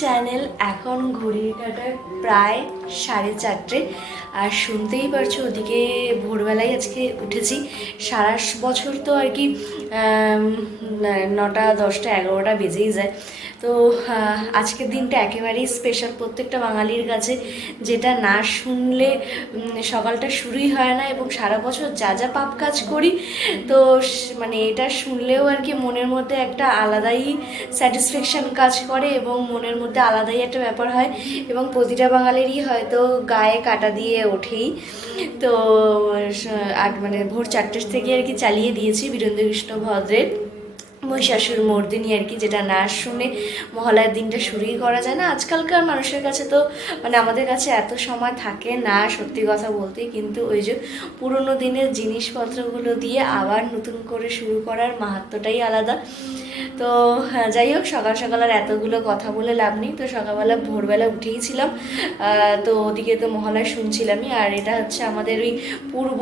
Channel এখন ঘড়ির কাটার প্রায় সাড়ে চারটে। আর শুনতেই পারছ, ওদিকে ভোরবেলায় আজকে উঠেছি। সারা বছর তো আর কি নটা, দশটা, এগারোটা বেজেই যায়। তো আজকের দিনটা একেবারেই স্পেশাল প্রত্যেকটা বাঙালির কাছে যেটা না শুনলে সকালটা শুরুই হয় না এবং সারা বছর যা যা পাপ কাজ করি, তো মানে এটা শুনলেও আর কি মনের মধ্যে একটা আলাদাই স্যাটিসফ্যাকশন কাজ করে এবং মনের মধ্যে আলাদাই একটা ব্যাপার হয় এবং প্রতিটা বাঙালিরই হয়তো গায়ে কাটা দিয়ে ওঠেই। তো আর মানে ভোর চারটের থেকে আর কি চালিয়ে দিয়েছি বীরেন্দ্র কৃষ্ণ ভদ্রের। মহিষাসুর মর্দিনী আর কি যেটা না শুনে মহালয়ার দিনটা শুরুই করা যায় না। আজকালকার মানুষের কাছে তো মানে আমাদের কাছে এত সময় থাকে না সত্যি কথা বলতে কিন্তু ওই যে পুরোনো দিনের জিনিসপত্রগুলো দিয়ে আবার নতুন করে শুরু করার মাহাত্মটাই আলাদা। তো হ্যাঁ, যাই হোক সকাল সকাল আর এতগুলো কথা বলে লাভ নেই। তো সকালবেলা ভোরবেলা উঠেই ছিলাম। তো ওদিকে তো মহালয়া শুনছিলামই আর এটা হচ্ছে আমাদের ওই পূর্ব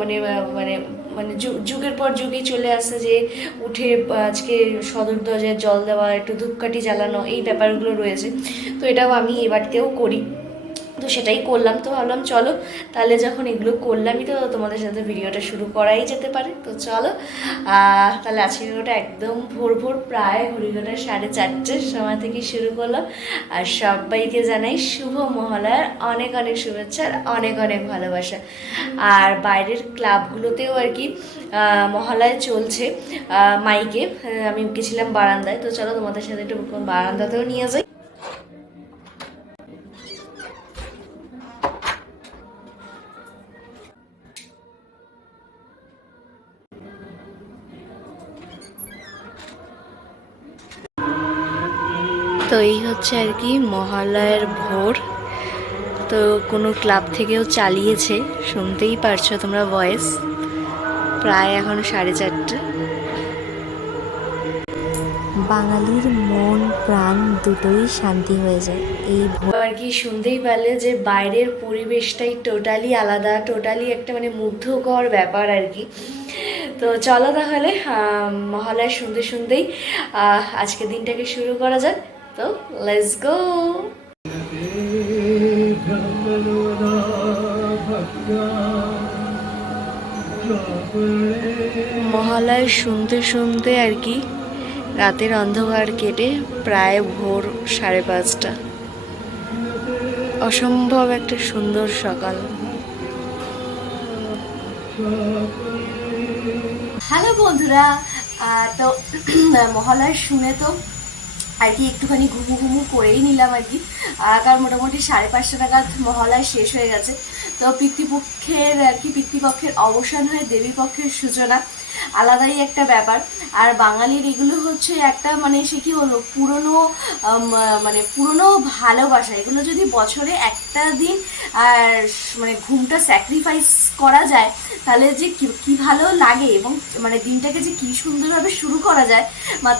মানে মানে মানে যুগের পর যুগে চলে আসছে যে উঠে আজকে সদর দরজায় জল দেওয়া, একটু ধূপকাঠি জ্বালানো, এই ব্যাপারগুলো রয়েছে। তো এটাও আমি এবারতেও করি। তো সেটাই করলাম। তো ভাবলাম, চলো, তাহলে যখন এগুলো করলামই তো তোমাদের সাথে ভিডিওটা শুরু করাই যেতে পারে। তো চলো তাহলে আজকে ভিডিওটা একদম ভোর ভোর, প্রায় ঘড়িঘটা সাড়ে চারটের সময় থেকে শুরু করলাম। আর সবাইকে জানাই শুভ মহালয়ার, অনেক অনেক শুভেচ্ছা আর অনেক অনেক ভালোবাসা। আর বাইরের ক্লাবগুলোতেও আর কি মহালয়া চলছে মাইকে আমি গেছিলাম বারান্দায়। তো চলো তোমাদের সাথে একটু বারান্দাতেও নিয়ে যাই। তো এই হচ্ছে আর কি মহালয়ার ভোর। তো কোনো ক্লাব থেকেও চালিয়েছে শুনতেই পারছ তোমরা ভয়েস। প্রায় এখন সাড়ে চারটে। বাঙালির মন প্রাণ দুটোই শান্তি হয়ে যায়। এই আর কি শুনতেই পারলে যে বাইরের পরিবেশটাই টোটালি আলাদা টোটালি একটা মানে মুগ্ধকর ব্যাপার আর কি। তো চলো তাহলে মহালয়া শুনতে শুনতেই আহ, আজকের দিনটাকে শুরু করা যাক। তো লেটস গো মহালয় শুনতে শুনতে আর কি, রাতের অন্ধকার কেটে প্রায় ভোর সাড়ে পাঁচটা। অসম্ভব একটা সুন্দর সকাল। হ্যালো বন্ধুরা তো, মহালয় শুনে তো আর কি একটুখানি ঘুমু ঘুমু করেই নিলাম আর কি। কারণ মোটামুটি সাড়ে পাঁচটা নাগাদ মহালয় শেষ হয়ে গেছে। তো পিতৃপক্ষের আর কি, পিতৃপক্ষের অবসান হয় দেবী পক্ষের সূচনা। আলাদাই একটা ব্যাপার। আর বাঙালির এগুলো হচ্ছে একটা মানে সে কি হলো পুরনো মানে পুরনো ভালোবাসা। এগুলো যদি বছরে একটা দিন আর মানে ঘুমটা স্যাক্রিফাইস করা যায়, তাহলে যে কি ভালো লাগে এবং মানে দিনটাকে যে কি সুন্দরভাবে শুরু করা যায়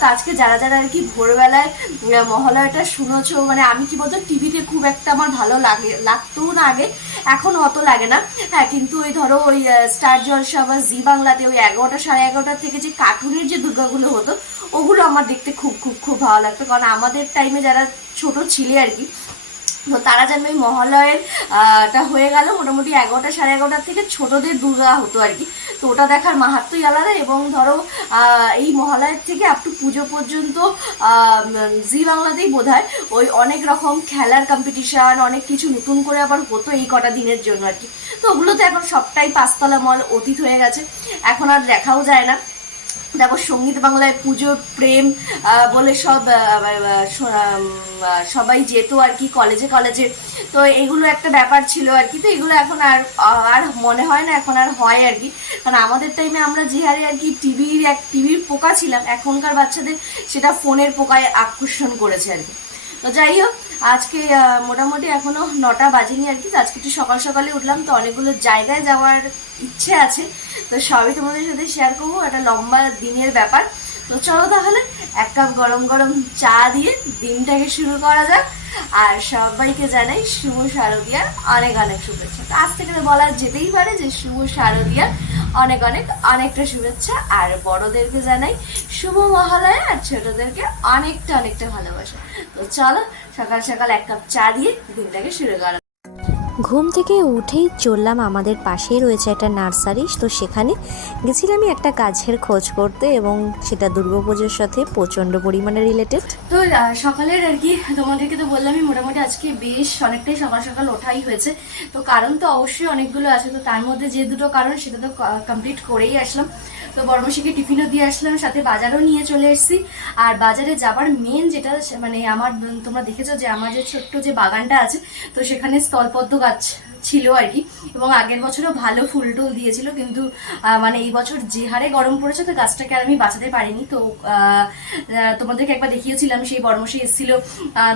তো আজকে যারা যারা আর কি ভোরবেলায় মহালয়াটা শুনেছো মানে আমি কি বলতো, টিভিতে খুব একটা আমার ভালো লাগে লাগতো না আগে এখন অত লাগে না। হ্যাঁ কিন্তু ওই ধরো ওই স্টার জলসা বা জি বাংলাতে ওই এগারোটা সাড়ে এগারোটা থেকে যে কার্টুনের যে দুর্গাগুলো হতো, ওগুলো আমার দেখতে খুব খুব খুব ভালো লাগতো। কারণ আমাদের টাইমে যারা ছোট ছিলে আর কি তো তারা যেন ওই মহালয়ের টা হয়ে গেল। মোটামুটি এগারোটা সাড়ে এগারোটার থেকে ছোটদের দুর্গা হতো আর কি। তো ওটা দেখার মাহাত্মই আলাদা এবং ধরো এই মহালয়ের থেকে আপ টু পুজো পর্যন্ত জি বাংলাতেই বোধ হয় ওই অনেক রকম খেলার কম্পিটিশন অনেক কিছু নতুন করে আবার হতো এই কটা দিনের জন্য আর কি। তো ওগুলো তো এখন সবটাই পাঁচতলা মল অতীত হয়ে গেছে। এখন আর দেখাও যায় না। তারপর সংগীত বাংলায় পুজো প্রেম বলে সব সবাই যেত আর কি কলেজে কলেজে তো এগুলো একটা ব্যাপার ছিল আর কি। তো এগুলো এখন আর আর মনে হয় না এখন আর হয় আর কি। কারণ আমাদের টাইমে আমরা যে হারে আর কি টিভির এক টিভির পোকা ছিলাম, এখনকার বাচ্চাদের সেটা ফোনের পোকায় আকর্ষণ করেছে আর কি। তো যাই হোক আজকে মোটামুটি এখনও নটা বাজেনি আর কি আজকে একটু সকাল সকালে উঠলাম, তো অনেকগুলো জায়গায় যাওয়ার ইচ্ছে আছে, তো সবই তোমাদের সাথে শেয়ার করব, একটা লম্বা দিনের ব্যাপার। তো চলো তাহলে, এক কাপ গরম গরম চা দিয়ে দিনটাকে শুরু করা যাক, আর সবাইকে জানাই শুভ শারদিয়ার অনেক অনেক শুভেচ্ছা। তো আজ থেকে বলা যেতেই পারে যে শুভ শারদিয়ার অনেক অনেক অনেকটা শুভেচ্ছা, আর বড়দেরকে জানাই শুভ মহালয়া, আর ছোটদেরকে অনেকটা অনেকটা ভালোবাসা। তো চলো সকাল সকাল এক কাপ চা দিয়ে দিনটাকে শুরু করা। ঘুম থেকে উঠেই চললাম আমাদের পাশেই রয়েছে একটা নার্সারি তো সেখানে গেছিলাম একটা গাছের খোঁজ করতে এবং সেটা দুর্গাপুজোর সাথে প্রচণ্ড পরিমাণে রিলেটেড তো সকালের আর কি তোমাদেরকে তো বললামই মোটামুটি আজকে বেশ অনেকটাই সকাল সকাল ওঠাই হয়েছে। তো কারণ তো অবশ্যই অনেকগুলো আছে তো তার মধ্যে যে দুটো কারণ সেটা তো কমপ্লিট করেই আসলাম। তো বর্মশীকে টিফিনও দিয়ে আসলাম, সাথে বাজারও নিয়ে চলে এসেছি। আর বাজারে যাবার মেন যেটা মানে আমার, তোমরা দেখেছ যে আমার যে ছোট্ট যে বাগানটা আছে, তো সেখানে স্থলপদ্ম গাছ ছিল আর কি। এবং আগের বছরও ভালো ফুল টুল দিয়েছিল, কিন্তু মানে এই বছর যে হারে গরম পড়েছে, তো গাছটাকে আর আমি বাঁচাতে পারিনি। তো তোমাদেরকে একবার দেখিয়েছিলাম, সেই বর্মশী এসেছিল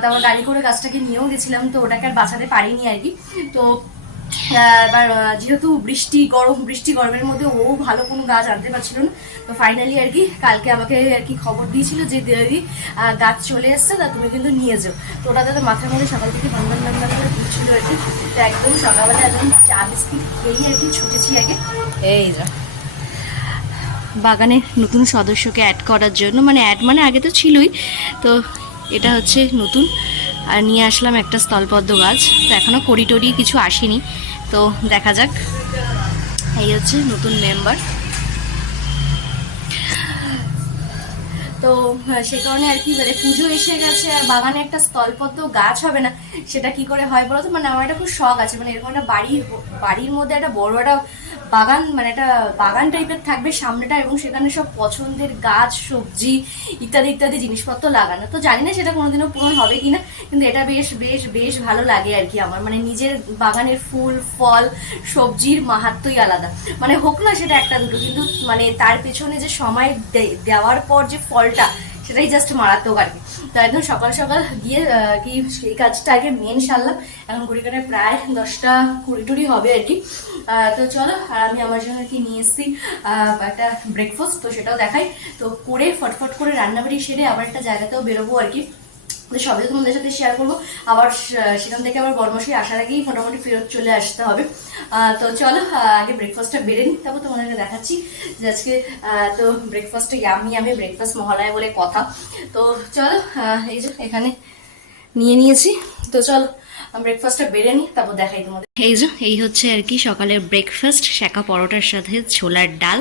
তারপর গাড়ি করে গাছটাকে নিয়েও গেছিলাম, তো ওটাকে আর বাঁচাতে পারিনি আর কি। তো এবার যেহেতু বৃষ্টি গরম বৃষ্টি গরমের মধ্যে ও ভালো কোনো গাছ আনতে পারছিল না। তো ফাইনালি আর কি কালকে আমাকে আর কি খবর দিয়েছিল যে দিদি আহ, গাছ চলে এসছে তা তুমি কিন্তু নিয়ে যাও। তো ওটা তাদের মাথার মধ্যে সকাল থেকে বান্দান বান্দান করে দিচ্ছিল আর কি। তো একদম সকালবেলা একদম চা বিস্কিট খেয়েই আর কি ছুটেছি আগে। এই যা। বাগানে নতুন সদস্যকে অ্যাড করার জন্য মানে অ্যাড মানে আগে তো ছিলই। তো এটা হচ্ছে নতুন। আর নিয়ে আসলাম একটা স্থলপদ্ম গাছ। তো এখনও কড়ি টড়ি কিছু আসেনি। তো দেখা যাক। এই হচ্ছে নতুন মেম্বার তো সে কারণে আর কি মানে পুজো এসে গেছে, আর বাগানে একটা স্থলপদ্ম গাছ হবে না, সেটা কি করে হয় বলো তো মানে আমার একটা খুব শখ আছে মানে এরকম একটা বাড়ির বাড়ির মধ্যে একটা বড় একটা বাগান মানে একটা বাগান টাইপের থাকবে সামনেটা এবং সেখানে সব পছন্দের গাছ, সবজি ইত্যাদি ইত্যাদি জিনিসপত্র লাগানো। তো জানি না সেটা কোনোদিনও পূরণ হবে কিনা, কিন্তু এটা বেশ বেশ বেশ ভালো লাগে আর কি আমার। মানে নিজের বাগানের ফুল, ফল, সবজির মাহাত্মই আলাদা। মানে হোক না সেটা একটা দুটো, কিন্তু মানে তার পেছনে যে সময় দেওয়ার পর যে ফলটা, সেটাই জাস্ট মারাত্মক আর কি। তো একদম সকাল সকাল গিয়ে কি সেই কাজটা আগে মেন সারলাম এখন কাটে প্রায় দশটা কুড়ি টুড়ি হবে আর কি। তো চলো, আর আমি আমার জন্য কি নিয়ে এসেছি? একটা ব্রেকফাস্ট তো সেটাও দেখাই। তো করে ফটফট করে রান্নাবাড়ি সেরে আবার একটা জায়গাতেও বেরোবো আর কি। সবই তোমাদের সাথে শেয়ার করব। আবার সেখান থেকে আবার বর্মশী আসার আগেই মোটামুটি ফেরত চলে আসতে হবে। তো চলো আগে ব্রেকফাস্টটা বেড়ে নিই, তারপর তোমাদেরকে দেখাচ্ছি যে আজকে তো ব্রেকফাস্টে ইয়ামি আমি ব্রেকফাস্ট মহালয়া বলে কথা। তো চলো এই যে এখানে নিয়ে নিয়েছি। তো চলো ব্রেকফাস্টটা বেড়ে নিই তারপর দেখাই তোমাদের। এই যে এই হচ্ছে আর কি সকালের ব্রেকফাস্ট শাঁকা পরোটার সাথে ছোলার ডাল।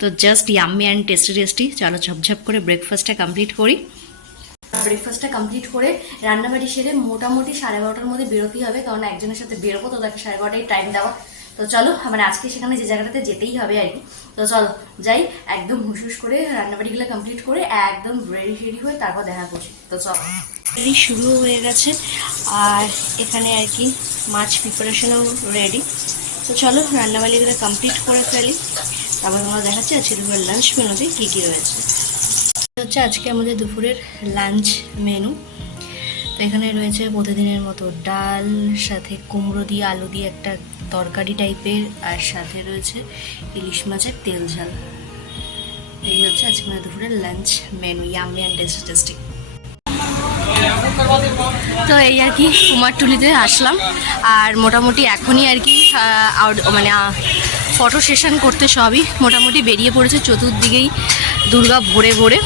তো just yummy and tasty tasty চলো ঝপঝপ করে ব্রেকফাস্টটা কমপ্লিট করি। ব্রেকফাস্টটা কমপ্লিট করে রান্নাবাড়ি সেরে মোটামুটি সাড়ে বারোটার মধ্যে বেরোতেই হবে কারণ একজনের সাথে বেরোবো তো তাকে সাড়ে বারোটায় টাইম দেওয়া। তো চলো মানে আজকে সেখানে যে জায়গাটাতে যেতেই হবে আর কি। তো চলো, যাই, একদম হুসহুস করে রান্নাবাড়িগুলো কমপ্লিট করে একদম রেডি রেডি হয়ে তারপর দেখা করছি। তো চলো। রেডি শুরু হয়ে গেছে, আর এখানে আর কি মাছ প্রিপারেশনও রেডি তো চলো, রান্নাবাড়িগুলো কমপ্লিট করে ফেলি। তারপর তোমরা দেখাচ্ছি আজকে দুপুরের লাঞ্চ মেনুতে কী কী রয়েছে। হচ্ছে আজকে আমাদের দুপুরের লাঞ্চ মেনু তো এখানে রয়েছে প্রতিদিনের মতো ডাল, সাথে কুমড়ো দিয়ে, আলু দিয়ে একটা তরকারি টাইপের আর সাথে রয়েছে ইলিশ মাছের তেল ঝাল। এই হচ্ছে আজকে আমাদের দুপুরের lunch menu yummy and tasty tasty তো এই আর কি কুমারটুলিতে আসলাম। আর মোটামুটি এখনই আর কি out- মানে ফটো সেশন করতে সবই। মোটামুটি বেরিয়ে পড়েছে চতুর্দিকেই দুর্গা ভরে ভরে।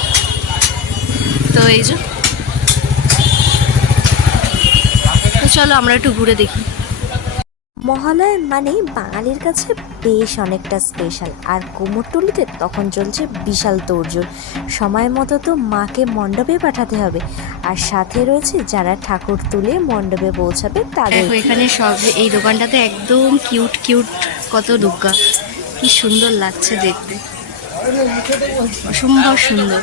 তো এই যে। চলো আমরা একটু ঘুরে দেখি। মহালয়া মানে বাঙালির কাছে বেশ অনেকটা স্পেশাল আর কোমরটুলিতে তখন চলছে বিশাল তোড়জোড় সময় মতো তো মাকে মণ্ডপে পাঠাতে হবে। আর সাথে রয়েছে যারা ঠাকুর তুলে মণ্ডপে পৌঁছাবে তাদের এখানে সব এই দোকানটাতে একদম কিউট কিউট কত দুর্গা। কি সুন্দর লাগছে দেখতে। অসম্ভব সুন্দর।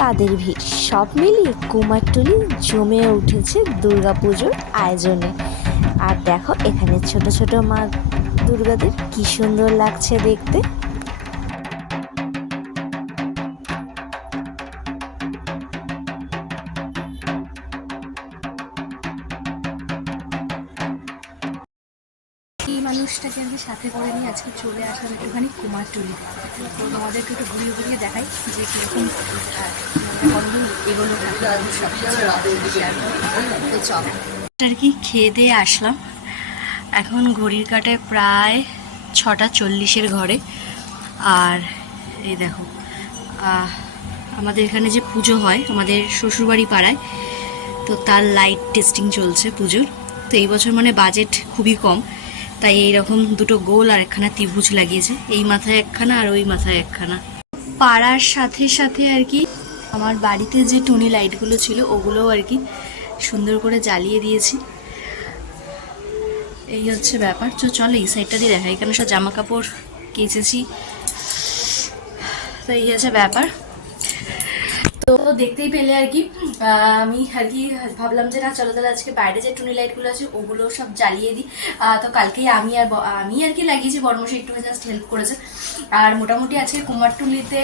তাদের ভিড়। সব মিলিয়ে কুমারটুলি জমে উঠেছে দুর্গাপুজোর আয়োজনে। আর দেখো, এখানে ছোট ছোট মা দুর্গাদের কি সুন্দর লাগছে দেখতে। মানুষটাকে আমি সাথে করে নিয়ে আজকে চলে আসলাম একটুখানি কুমারটুলি। তো তোমাদেরকে একটু ঘুরিয়ে ঘুরিয়ে দেখাই যে কীরকম এগোলো তো চল। আর কি খেয়ে দিয়ে আসলাম। এখন ঘড়ির কাটায় প্রায় ছটা চল্লিশের ঘরে। আর এই দেখো আমাদের এখানে যে পুজো হয়, আমাদের শ্বশুরবাড়ি পাড়ায়, তো তার লাইট টেস্টিং চলছে পুজোর। তো এই বছর মানে বাজেট খুবই কম, তাই এইরকম দুটো গোল আর একখানা ত্রিভুজ লাগিয়েছে। এই মাথায় একখানা আর ওই মাথায় একখানা। পাড়ার সাথে সাথে আর কি, আমার বাড়িতে যে টুনি লাইটগুলো ছিল, ওগুলোও আর কি সুন্দর করে জ্বালিয়ে দিয়েছি। এই হচ্ছে ব্যাপার। তো চলো এই সাইডটা দিয়ে দেখা এখানে সব জামা কাপড় কেচেছি। তো এই হচ্ছে ব্যাপার। তো দেখতেই পেলে আর কি। আমি আর কি ভাবলাম যে, না, চলো তাহলে আজকে বাইরে যে টুনি লাইটগুলো আছে, ওগুলো সব জ্বালিয়ে দিই। তো কালকেই আমি আর আমি আর কি লাগিয়েছি বর্মশে একটু জাস্ট হেল্প করেছে। আর মোটামুটি আজকে কুমারটুলিতে টুলিতে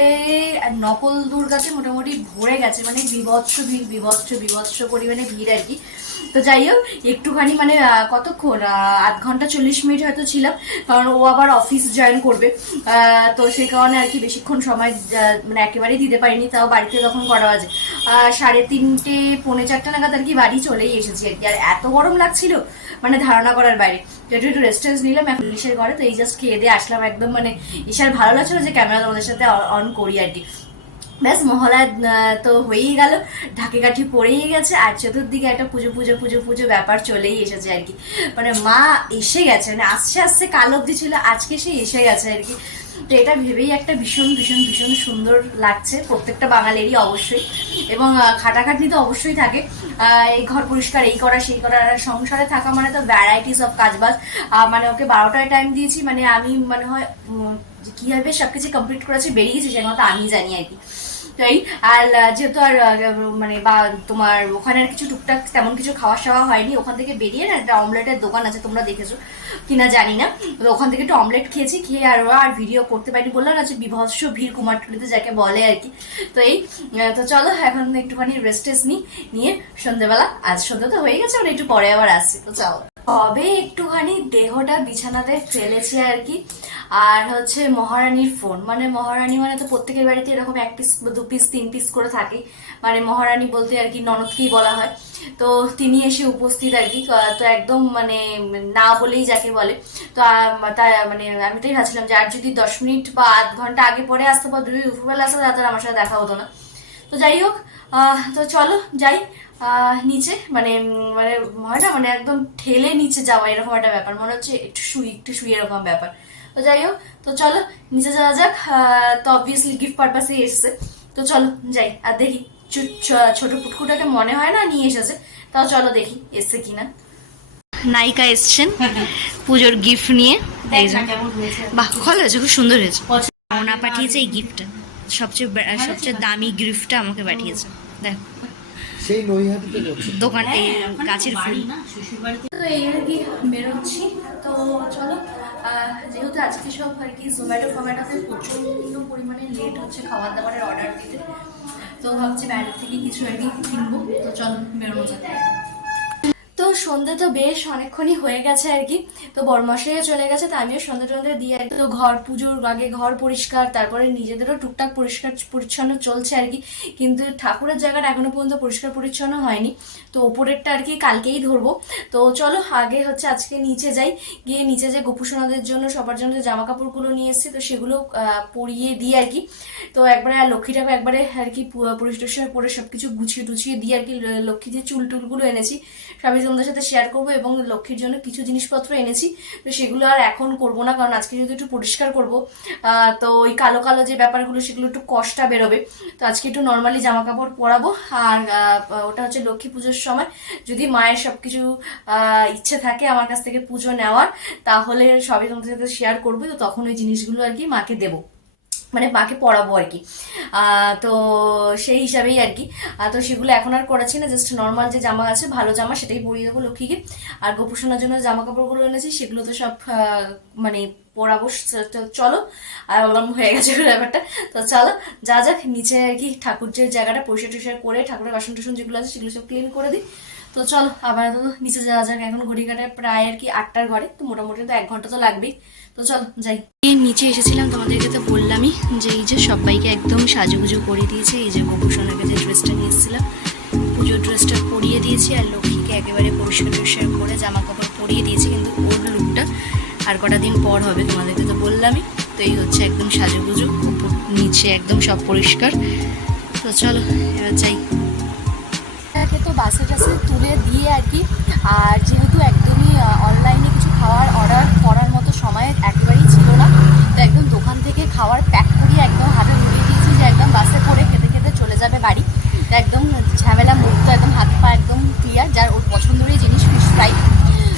নকল দুর্গাতে মোটামুটি ভরে গেছে মানে বিভৎস ভিড়, বিভৎস বিভৎস পরিমাণে ভিড় আর কি। তো যাই হোক একটুখানি মানে কতক্ষণ? আধ ঘণ্টা চল্লিশ মিনিট হয়তো ছিলাম কারণ ও আবার অফিস জয়েন করবে। তো সেই কারণে আর কি বেশিক্ষণ সময় মানে একেবারেই দিতে পারিনি তাও বাড়িতে তখন করা আহ, সাড়ে তিনটে পৌনে চারটে নাগাদ আর কি বাড়ি চলেই এসেছি আর কি। আর এত গরম লাগছিল মানে ধারণা করার বাইরে। যেটু একটু রেস্টেন্স নিলাম এখন পুলিশের ঘরে তো এই জাস্ট খেয়ে দিয়ে আসলাম একদম মানে ঈশার ভালো লাগছিল যে ক্যামেরা তোমাদের সাথে অন করি আর কি। ব্যাস মহলা তো হয়েই গেল। ঢাকে কাঠি পড়েই গেছে, আর চতুর্দিকে একটা পুজো পুজো পুজো পুজো ব্যাপার চলেই এসেছে আর কি। মানে মা এসে গেছে মানে আসছে আসছে, কাল অব্দি ছিল, আজকে সে এসে গেছে আর কি। তো এটা ভেবেই একটা ভীষণ ভীষণ ভীষণ সুন্দর লাগছে, প্রত্যেকটা বাঙালিরই অবশ্যই। এবং খাটাখাটনি তো অবশ্যই থাকে। এই ঘর পরিষ্কার, এই করা, সেই করা সংসারে থাকা মানে তো ভ্যারাইটিস অফ কাজবাজ। মানে ওকে বারোটায় টাইম দিয়েছি মানে আমি, মনে হয় কীভাবে সবকিছু কমপ্লিট করেছি, বেরিয়েছি সে কথা আমি জানি আর কি। তো এই আর যেহেতু আর মানে বা, তোমার ওখানে আর কিছু টুকটাক তেমন কিছু খাওয়া সাওয়া হয়নি, ওখান থেকে বেরিয়ে না একটা অমলেটের দোকান আছে, তোমরা দেখেছ কিনা জানি না। তো ওখান থেকে একটু অমলেট খেয়েছি, খেয়ে আর আর ভিডিও করতে পারিনি বললাম যে বিভৎস ভিড় কুমারটুলিতে যাকে বলে আর কি। তো এই তো চলো, এখন একটুখানি রেস্টেস নিই নিয়ে সন্ধ্যেবেলা আজ সন্ধ্যা তো হয়ে গেছে মানে একটু পরে আবার আসছি, তো চলো। তবে একটুখানি দেহটা বিছানাতে ফেলেছি আর কি। আর হচ্ছে মহারানীর ফোন মানে মহারানী মানে তো প্রত্যেকের বাড়িতে এরকম এক পিস দু পিস তিন পিস করে থাকে। মানে মহারানী বলতে আর কি ননদকেই বলা হয়। তো তিনি এসে উপস্থিত আর কি। তো একদম মানে না বলেই যাকে বলে। তো তাই মানে আমি তাই ভাবছিলাম যে আর যদি দশ মিনিট বা আধ ঘণ্টা আগে পরে আসতে বা দুই দুপুরবেলা আসতে, তাহলে আমার সাথে দেখা হতো না। তো যাই হোক তো চলো যাই। নিচে মানে মানে হয় না মানে একদম ঠেলে নিচে যাওয়া এরকম একটা ব্যাপার। মনে হচ্ছে একটু শুই একটু শুই এরকম ব্যাপার। তো যাই হোক তো চলো নিচে যাওয়া যাক। তো অবভিয়াসলি গিফট পারপাসে এসছে। তো চলো যাই আর দেখি। ছোট পুটকুটাকে মনে হয় না নিয়ে এসেছে। তাও চলো দেখি এসছে কিনা। নায়িকা এসছেন পুজোর গিফট নিয়ে। বাহ ভালো হয়েছে খুব সুন্দর হয়েছে। পাঠিয়েছে এই গিফটটা সবচেয়ে সবচেয়ে দামি গিফটটা আমাকে পাঠিয়েছে। দেখ। সেই নৈহাটিতে করছে দোকান এই গাছের ফুল। তো এই আর কি বেরোচ্ছি। তো চলো যেহেতু আজকে সব আর কি জোম্যাটো ফোম্যাটোতে প্রচণ্ড পরিমাণে লেট হচ্ছে খাবার দাবারের অর্ডার দিতে তো ভাবছি বাইরে থেকে কিছু আর কি কিনবো। তো চলো বেরোনো যাক। তো সন্ধে তো বেশ অনেকক্ষণই হয়ে গেছে আর কি। তো বরমাসেও চলে গেছে, তো আমিও সন্ধে টন্ধে দিয়ে তো ঘর পুজোর আগে ঘর পরিষ্কার, তারপরে নিজেদেরও টুকটাক পরিষ্কার পরিচ্ছন্ন চলছে আর কি। কিন্তু ঠাকুরের জায়গাটা এখনও পর্যন্ত পরিষ্কার পরিচ্ছন্ন হয়নি। তো ওপরেরটা আর কি কালকেই ধরবো। তো চলো আগে হচ্ছে আজকে নিচে যাই, গিয়ে নিচে যে গোপুসোনাদের জন্য, সবার জন্য যে জামা কাপড়গুলো নিয়ে এসেছি, তো সেগুলো পরিয়ে দিই আর কি। তো একবারে আর লক্ষ্মীটাকে একবারে আর কি পরিষ্কার করে সব কিছু গুছিয়ে টুছিয়ে দিয়ে আর কি লক্ষ্মী যে চুল টুলগুলো এনেছি, সবই তোমাদের সাথে শেয়ার করব এবং লক্ষ্মীর জন্য কিছু জিনিসপত্র এনেছি, তো সেগুলো আর এখন করব না, কারণ আজকে যেহেতু একটু পরিষ্কার করব। তো ওই কালো কালো যে ব্যাপারগুলো, সেগুলো একটু কষ্টা বেরোবে। তো আজকে একটু নর্মালি জামা কাপড় পরাবো, আর ওটা হচ্ছে লক্ষ্মী পুজোর সময়। যদি মায়ের সব কিছু ইচ্ছে থাকে আমার কাছ থেকে পুজো নেওয়ার, তাহলে সবই তোমাদের সাথে শেয়ার করব, তো তখন ওই জিনিসগুলো আর কি মাকে দেবো। মানে মাকে পড়াবো আর কি। তো সেই হিসাবেই আর কি। তো সেগুলো এখন আর করাচ্ছি না জাস্ট নর্মাল যে জামা আছে, ভালো জামা সেটাই পরিয়ে দেবো লক্ষ্মীকে। আর গোপুসোনার জন্য জামা কাপড়গুলো এনেছি, সেগুলো তো সব মানে পরাবো চলো। আর ওরকম হয়ে গেছে ব্যাপারটা। তো চলো, যা যাক, নিচে আর কি ঠাকুর যে জায়গাটা পরিষ্কার টরিষ্কার করে, ঠাকুরের বাসন টাসন যেগুলো আছে সেগুলো সব ক্লিন করে দিই। তো চলো আবার নিচে যাওয়া যাক, এখন ঘড়ি কাটায় প্রায় আর কি আটটার ঘরে, তো মোটামুটি তো এক ঘণ্টা তো লাগবেই। তো চলো, যাই। নিচে এসেছিলাম, তোমাদেরকে তো বললামই যে এই যে সবাইকে একদম সাজুগুজু করে দিয়েছে, এই যে গোপুসোনাকে যে ড্রেসটা নিয়ে এসেছিলাম, পুজোর ড্রেসটা পরিয়ে দিয়েছি আর লক্ষ্মীকে একেবারে পরিষ্কার টরিষ্কার করে জামা কাপড় পরিয়ে দিয়েছি, কিন্তু ওর লুকটা আর কটা দিন পর হবে, তোমাদেরকে তো বললামই। তো এই হচ্ছে একদম সাজুগুজু নিচে একদম সব পরিষ্কার। তো চলো, এবার যাই। তো বাসে টাসে তুলে দিয়ে আর কি, আর যেহেতু একদমই অনলাইনে কিছু খাওয়ার অর্ডার করার মতো সময় একেবারেই ছিল না তো একদম দোকান থেকে খাওয়ার প্যাক করিয়ে একদম হাতে ধরিয়ে দিয়েছি যে একদম বাসে করে খেতে খেতে চলে যাবে বাড়ি তো একদম ঝামেলা মুক্ত একদম হাত পা একদম ক্লিয়ার যার ওর পছন্দেরই জিনিস ফিশ ফ্রাই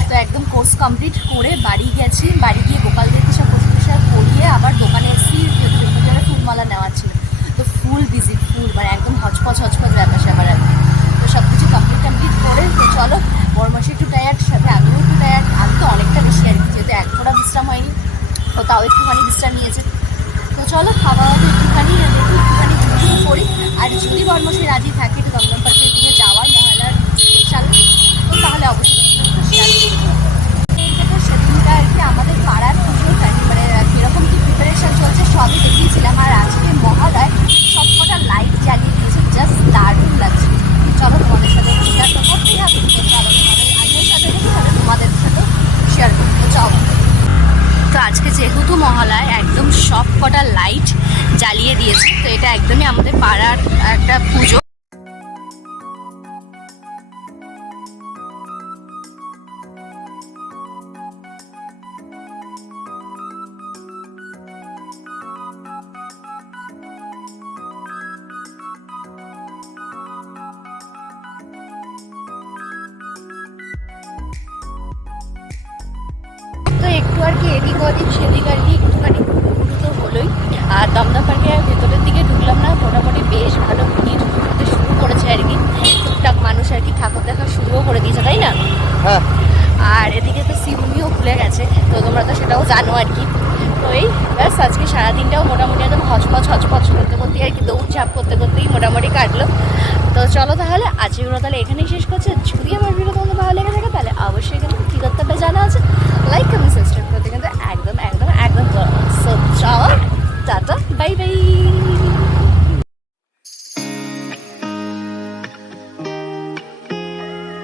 তো একদম কোর্স কমপ্লিট করে বাড়ি গেছি বাড়ি গিয়ে গোপালদেরকে সব পরিষ্কার করিয়ে আবার দোকানে এসেছি ভিতরে ফুলমালা নেওয়ার ছিল তো ফুল বিজি ফুল মানে একদম হচপচ হচপচ ব্যাপার স্যাপার আর কি। তো সব কিছু কমপ্লিট কমপ্লিট করে তো চলো বরমাসি একটু টায়ার্ড সাথে আমিও একটু টায়ার্ড আমি তো অনেকটা বেশি আর কি যেহেতু এক ফোঁটা বিশ্রাম হয়নি তো তাও একটুখানি বিশ্রাম নিয়েছে। তো চলো খাওয়া দাওয়া একটুখানি দেখি একটুখানি ঘুরঘুর করি আর যদি বর্মশী রাজি থাকে, একটু দমদম পার্কের দিকে যাওয়ার মহালার স্পেশাল তো তাহলে অবশ্যই তো সেদিনটা আর কি আমাদের পাড়ার মানে কী প্রিপারেশন চলছে সবই দেখিয়েছিলাম। আর লাইট জ্বালিয়ে দিয়েছে জাস্ট দারুণ লাগছে। চলো, তোমাদের সাথে শেয়ার তো তো সাথে দেখি তোমাদের সাথে শেয়ার চলো। তো আজকে যেহেতু মহালয় একদম সব কটা লাইট জ্বালিয়ে দিয়েছে, তো এটা একদমই আমাদের পাড়ার একটা পুজো। মানুষ আর কি ঠাকুর দেখা শুরুও করে দিয়েছে তাই না? হ্যাঁ। আর এদিকে তো সিউমিও খুলে গেছে তো তোমরা তো সেটাও জানো আর কি। তো এই ব্যাস আজকে সারাদিনটাও মোটামুটি একদম হচপচ হচপচ করতে করতেই আর কি দৌড় দৌড়ঝাঁপ করতে করতেই মোটামুটি কাটলো। তো চলো তাহলে আজকে ভিডিও তাহলে এখানেই শেষ করছে। যদি আমার ভিডিও তোমাদের ভালো লেগে থাকে তাহলে অবশ্যই কিন্তু কী করতে হবে জানা আছে লাইক কমেন্ট সাবস্ক্রাইব করতে কিন্তু একদম একদম একদম সো চলো টাটা বাই বাই